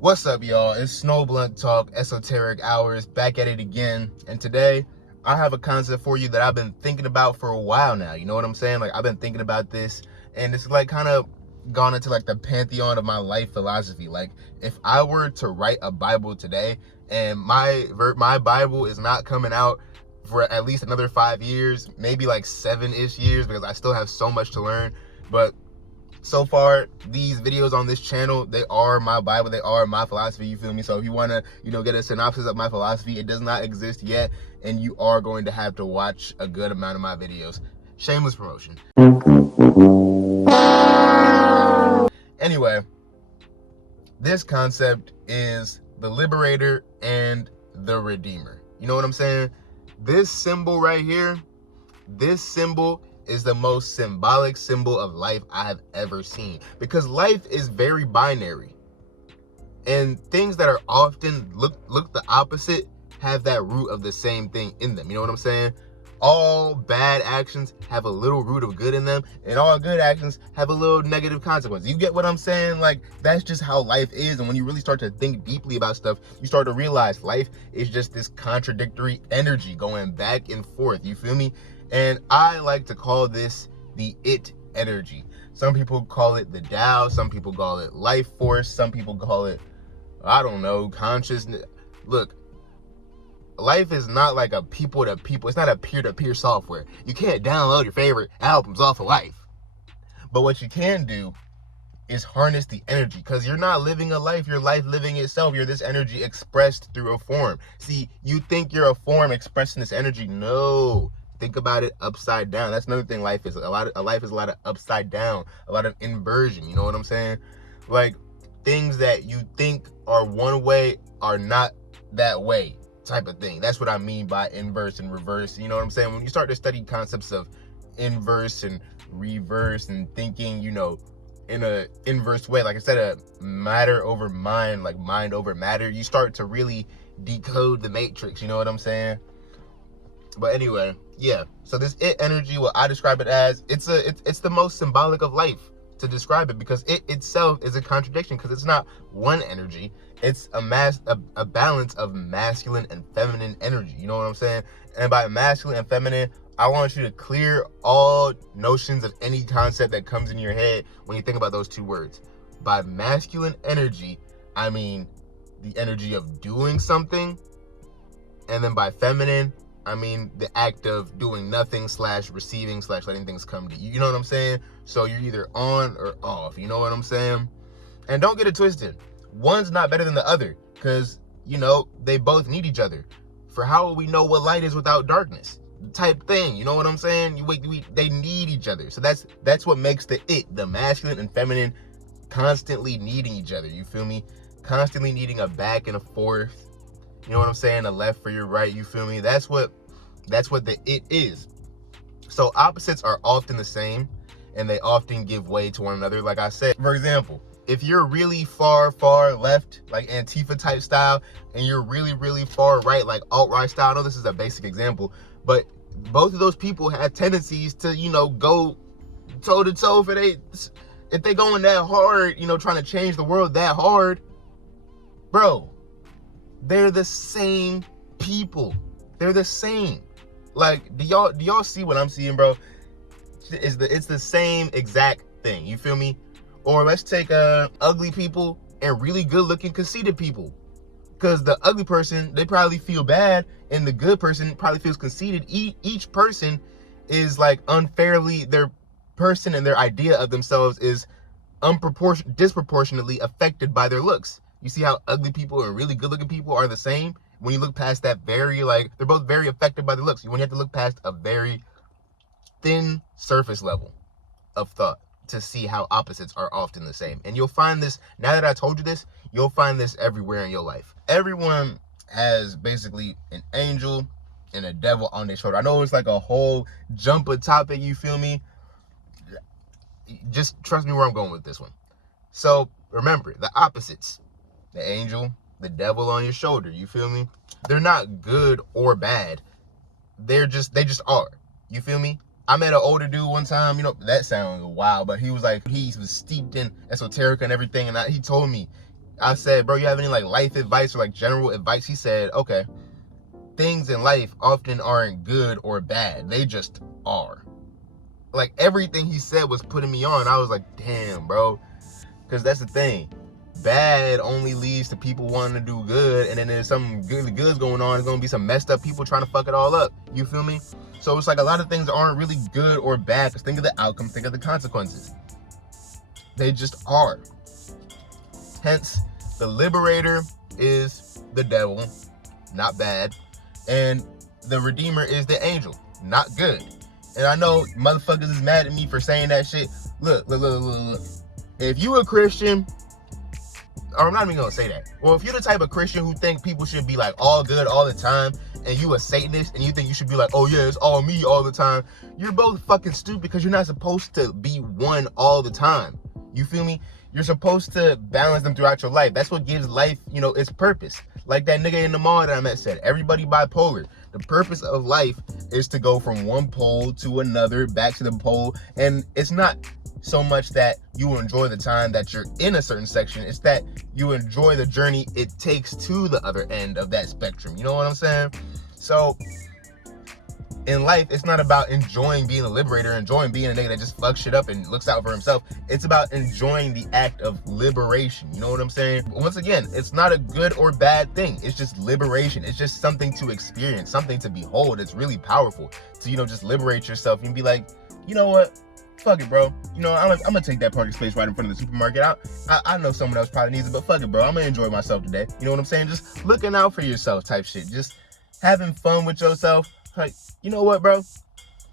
What's up, y'all? It's Snow Blunt Talk, Esoteric Hours, back at it again. And today, I have a concept for you that I've been thinking about for a while now. You know what I'm saying? Like, I've been thinking about this, and it's like kind of gone into like the pantheon of my life philosophy. Like, if I were to write a Bible today, and my Bible is not coming out for at least another 5 years, maybe like 7-ish years, because I still have so much to learn. But so far, these videos on this channel, they are my Bible, they are my philosophy, you feel me? So if you want to, get a synopsis of my philosophy, it does not exist yet, and you are going to have to watch a good amount of my videos. Shameless promotion. Anyway, this concept is the Liberator and the Redeemer. You know what I'm saying? This symbol right here, this symbol is the most symbolic symbol of life I have ever seen, because life is very binary, and things that are often look the opposite have that root of the same thing in them. You know what I'm saying? All bad actions have a little root of good in them, and all good actions have a little negative consequence. You get what I'm saying? Like, that's just how life is. And when you really start to think deeply about stuff, you start to realize life is just this contradictory energy going back and forth. You feel me? And I like to call this the it energy. Some people call it the Tao, some people call it life force, some people call it, I don't know, consciousness. Look, life is not like a people to people, it's not a peer-to-peer software. You can't download your favorite albums off of life. But what you can do is harness the energy, because you're not living a life, you're life living itself. You're this energy expressed through a form. See, you think you're a form expressing this energy. No. Think about it upside down. That's another thing life is. Life is a lot of upside down, a lot of inversion. You know what I'm saying? Like, things that you think are one way are not that way, type of thing. That's what I mean by inverse and reverse. You know what I'm saying? When you start to study concepts of inverse and reverse and thinking, in a inverse way, like I said, a matter over mind, like mind over matter, you start to really decode the matrix. You know what I'm saying? But anyway, yeah. So this it energy, what I describe it as, it's the most symbolic of life to describe it, because it itself is a contradiction, because it's not one energy. It's a balance of masculine and feminine energy. You know what I'm saying? And by masculine and feminine, I want you to clear all notions of any concept that comes in your head when you think about those two words. By masculine energy, I mean the energy of doing something, and then by feminine, I mean the act of doing nothing / receiving / letting things come to you. You know what I'm saying? So you're either on or off. You know what I'm saying? And don't get it twisted. One's not better than the other, because, they both need each other. For how will we know what light is without darkness? Type thing. You know what I'm saying? They need each other. So that's what makes the masculine and feminine constantly needing each other. You feel me? Constantly needing a back and a forth. You know what I'm saying? A left for your right, you feel me? That's what the it is. So opposites are often the same, and they often give way to one another. Like I said, for example, if you're really far left, like Antifa type style, and you're really, really far right, like alt-right style, I know this is a basic example, but both of those people have tendencies to, go toe-to-toe if they going that hard, trying to change the world that hard, bro. They're the same people. They're the same. Like, do y'all see what I'm seeing, bro? It's the same exact thing. You feel me? Or let's take ugly people and really good-looking conceited people. Because the ugly person, they probably feel bad, and the good person probably feels conceited. Each person is like unfairly, their person and their idea of themselves is disproportionately affected by their looks. You see how ugly people and really good looking people are the same? When you look past that they're both very affected by the looks. When you have to look past a very thin surface level of thought to see how opposites are often the same. And you'll find this, now that I told you this, you'll find this everywhere in your life. Everyone has basically an angel and a devil on their shoulder. I know it's like a whole jumper topic, you feel me? Just trust me where I'm going with this one. So remember, the opposites. The angel, the devil on your shoulder, you feel me? They're not good or bad. They just are. You feel me? I met an older dude one time, that sounds wild, but he was like, he was steeped in esoteric and everything, and he told me, I said, bro, you have any like life advice or like general advice? He said, okay, things in life often aren't good or bad. They just are. Like everything he said was putting me on. I was like, damn, bro. Because that's the thing. Bad only leads to people wanting to do good, and then there's some good's going on. There's gonna be some messed up people trying to fuck it all up. You feel me? So it's like a lot of things aren't really good or bad. Because think of the outcome, think of the consequences. They just are. Hence, the Liberator is the devil, not bad, and the Redeemer is the angel, not good. And I know motherfuckers is mad at me for saying that shit. Look. If you a Christian, or I'm not even gonna say that. Well, if you're the type of Christian who think people should be like all good all the time, and you a Satanist and you think you should be like, oh yeah, it's all me all the time, you're both fucking stupid, because you're not supposed to be one all the time. You feel me? You're supposed to balance them throughout your life. That's what gives life, its purpose. Like that nigga in the mall that I met said, everybody bipolar. The purpose of life is to go from one pole to another, back to the pole. And it's not so much that you enjoy the time that you're in a certain section. It's that you enjoy the journey it takes to the other end of that spectrum. You know what I'm saying? So in life, it's not about enjoying being a liberator, enjoying being a nigga that just fucks shit up and looks out for himself. It's about enjoying the act of liberation. You know what I'm saying? Once again, it's not a good or bad thing. It's just liberation. It's just something to experience, something to behold. It's really powerful to, just liberate yourself and be like, you know what? Fuck it, bro. I'm gonna take that parking space right in front of the supermarket. I know someone else probably needs it, but fuck it, bro. I'm gonna enjoy myself today. You know what I'm saying? Just looking out for yourself type shit. Just having fun with yourself. Like, you know what, bro? Fuck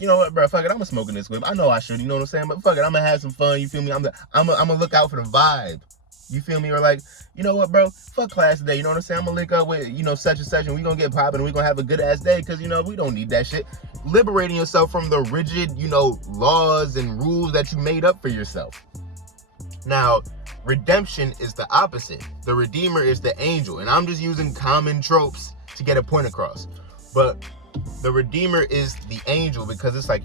it, I'm gonna smoke in this whip. I know I should, you know what I'm saying? But fuck it, I'm gonna have some fun, you feel me? I'm gonna look out for the vibe. You feel me? Or like, you know what, bro? Fuck class today, you know what I'm saying? I'm gonna link up with, such and such, and we gonna get popping, and we gonna have a good ass day, because, we don't need that shit. Liberating yourself from the rigid, laws and rules that you made up for yourself. Now, redemption is the opposite. The Redeemer is the angel, and I'm just using common tropes to get a point across. But the Redeemer is the angel, because it's like,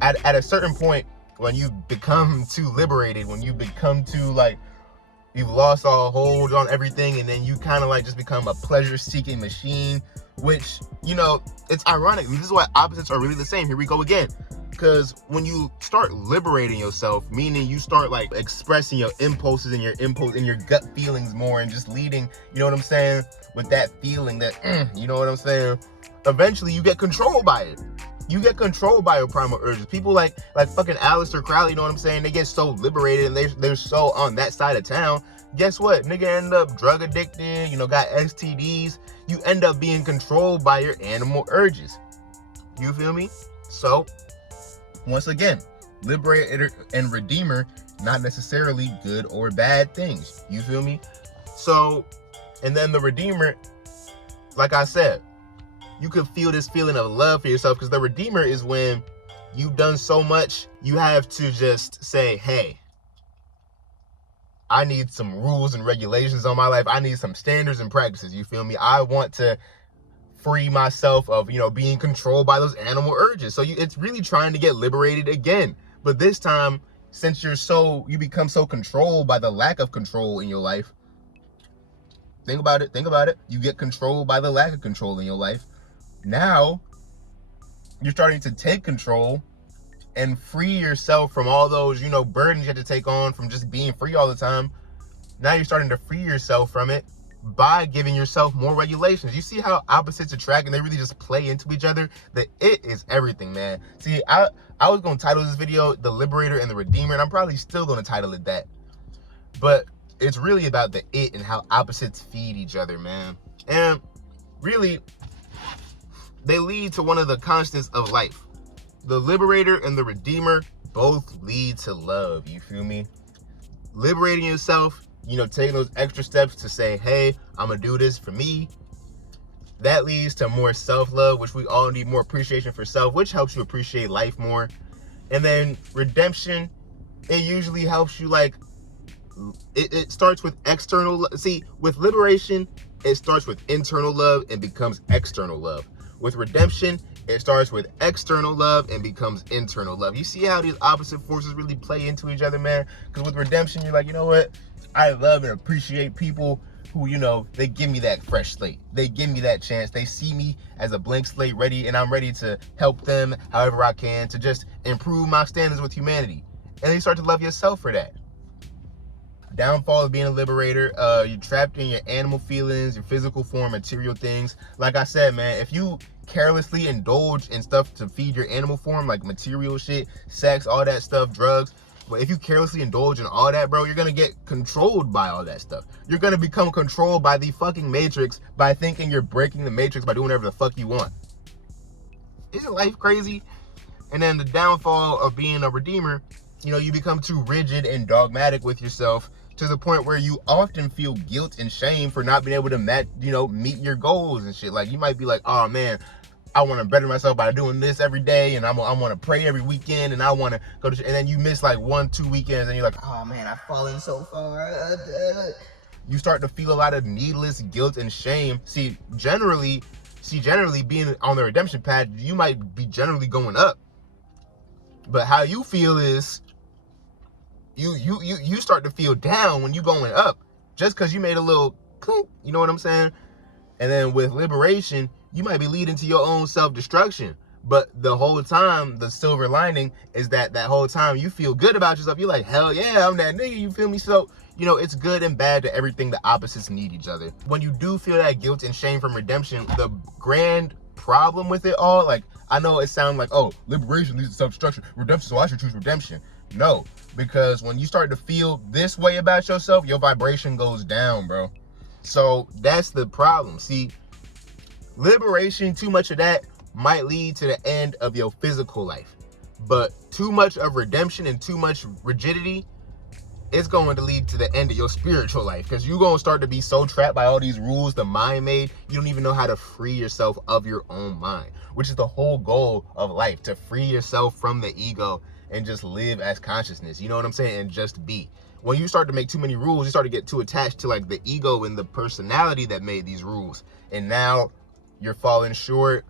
at a certain point, when you become too liberated, when you become too, like, you've lost all hold on everything, and then you kind of like just become a pleasure-seeking machine, which, it's ironic. This is why opposites are really the same. Here we go again. Because when you start liberating yourself, meaning you start like expressing your impulses and your gut feelings more, and just leading, you know what I'm saying, with that feeling that, you know what I'm saying, eventually you get controlled by it. You get controlled by your primal urges. People like fucking Aleister Crowley, you know what I'm saying? They get so liberated and they're so on that side of town. Guess what? Nigga end up drug addicted, got STDs. You end up being controlled by your animal urges. You feel me? So, once again, liberator and redeemer, not necessarily good or bad things. You feel me? So, and then the redeemer, like I said, you could feel this feeling of love for yourself, because the redeemer is when you've done so much, you have to just say, hey, I need some rules and regulations on my life. I need some standards and practices. You feel me? I want to free myself of, being controlled by those animal urges. So it's really trying to get liberated again. But this time, since you become so controlled by the lack of control in your life, think about it. You get controlled by the lack of control in your life. Now, you're starting to take control and free yourself from all those, burdens you had to take on from just being free all the time. Now you're starting to free yourself from it by giving yourself more regulations. You see how opposites attract and they really just play into each other? The it is everything, man. See, I was going to title this video, The Liberator and the Redeemer, and I'm probably still going to title it that. But it's really about the it and how opposites feed each other, man. And really, they lead to one of the constants of life. The liberator and the redeemer both lead to love. You feel me? Liberating yourself, taking those extra steps to say, hey, I'm gonna do this for me. That leads to more self-love, which we all need more appreciation for self, which helps you appreciate life more. And then redemption, it usually helps you, like, it starts with external. See, with liberation, it starts with internal love and becomes external love. With redemption, It starts with external love and becomes internal love. You see how these opposite forces really play into each other, man? Because with redemption, you're like, you know what? I love and appreciate people who, you know, they give me that fresh slate. They give me that chance. They see me as a blank slate ready, and I'm ready to help them however I can to just improve my standards with humanity. And they start to love yourself for that. Downfall of being a liberator, you're trapped in your animal feelings, your physical form, material things. Like I said, man, if you carelessly indulge in stuff to feed your animal form, like material shit, sex, all that stuff, drugs, but if you carelessly indulge in all that, bro, you're gonna get controlled by all that stuff. You're gonna become controlled by the fucking Matrix by thinking you're breaking the Matrix by doing whatever the fuck you want. Isn't life crazy? And then the downfall of being a redeemer, you know, you become too rigid and dogmatic with yourself to the point where you often feel guilt and shame for not being able to meet your goals and shit. Like, you might be like, oh man, I want to better myself by doing this every day, and I want to pray every weekend, and I want to go to, and then you miss like 1-2 weekends, and you're like, oh man, I've fallen so far. You start to feel a lot of needless guilt and shame. See, generally being on the redemption path, you might be generally going up, but how you feel is you start to feel down when you going up, just because you made a little clink, you know what I'm saying? And then with liberation, you might be leading to your own self-destruction. But the whole time, the silver lining is that whole time you feel good about yourself. You're like, hell yeah, I'm that nigga, you feel me? So, you know, it's good and bad to everything. The opposites need each other. When you do feel that guilt and shame from redemption, the grand problem with it all, like, I know it sounds like, oh, liberation leads to self-destruction, redemption, so I should choose redemption. No, because when you start to feel this way about yourself, your vibration goes down, bro. So that's the problem. See, liberation, too much of that might lead to the end of your physical life, but too much of redemption and too much rigidity, it's going to lead to the end of your spiritual life, because you're going to start to be so trapped by all these rules the mind made, you don't even know how to free yourself of your own mind, which is the whole goal of life, to free yourself from the ego and just live as consciousness, you know what I'm saying, and just be. When you start to make too many rules, you start to get too attached to like the ego and the personality that made these rules, and now you're falling short,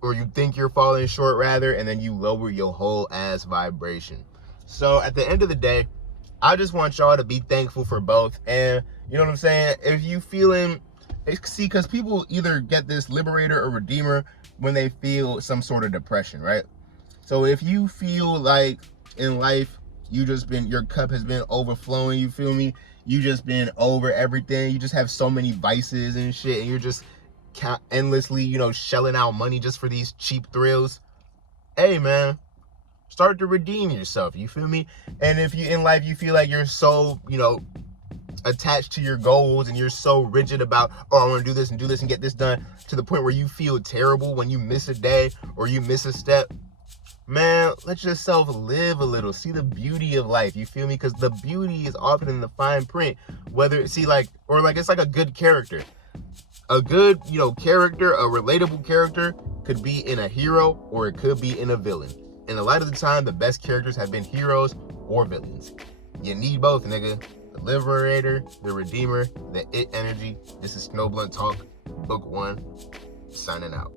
or you think you're falling short rather, and then you lower your whole ass vibration. So at the end of the day, I just want y'all to be thankful for both. And you know what I'm saying? If you feeling, see, because people either get this liberator or redeemer when they feel some sort of depression, right? So if you feel like in life, your cup has been overflowing, you feel me? You just been over everything. You just have so many vices and shit, and you're just endlessly, you know, shelling out money just for these cheap thrills. Hey, man, start to redeem yourself, you feel me? And if you in life you feel like you're so, you know, attached to your goals and you're so rigid about, oh, I want to do this and get this done, to the point where you feel terrible when you miss a day or you miss a step, man, let yourself live a little. See the beauty of life, you feel me? Because the beauty is often in the fine print. Whether, see, like, or like, it's like a good character. A good, you know, character, a relatable character could be in a hero or it could be in a villain. And a lot of the time, the best characters have been heroes or villains. You need both, nigga. The Liberator, the Redeemer, the It energy. This is Snowblunt Talk, Book 1, signing out.